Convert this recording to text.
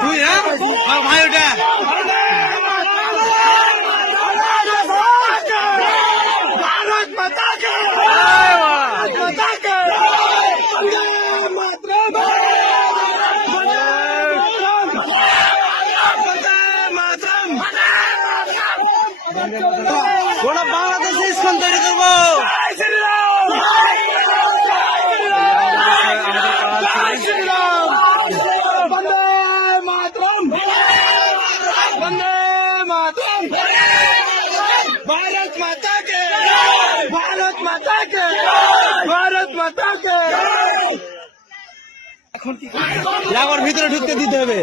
তুই হ্যাঁ ভাই ওটা भारत माता के माता के ওরা বাংলাদেশে স্কুল তৈরি করবো भारत माता के भारत माता के भारत माता के একবার ভিতরে ঢুকতে দিতে হবে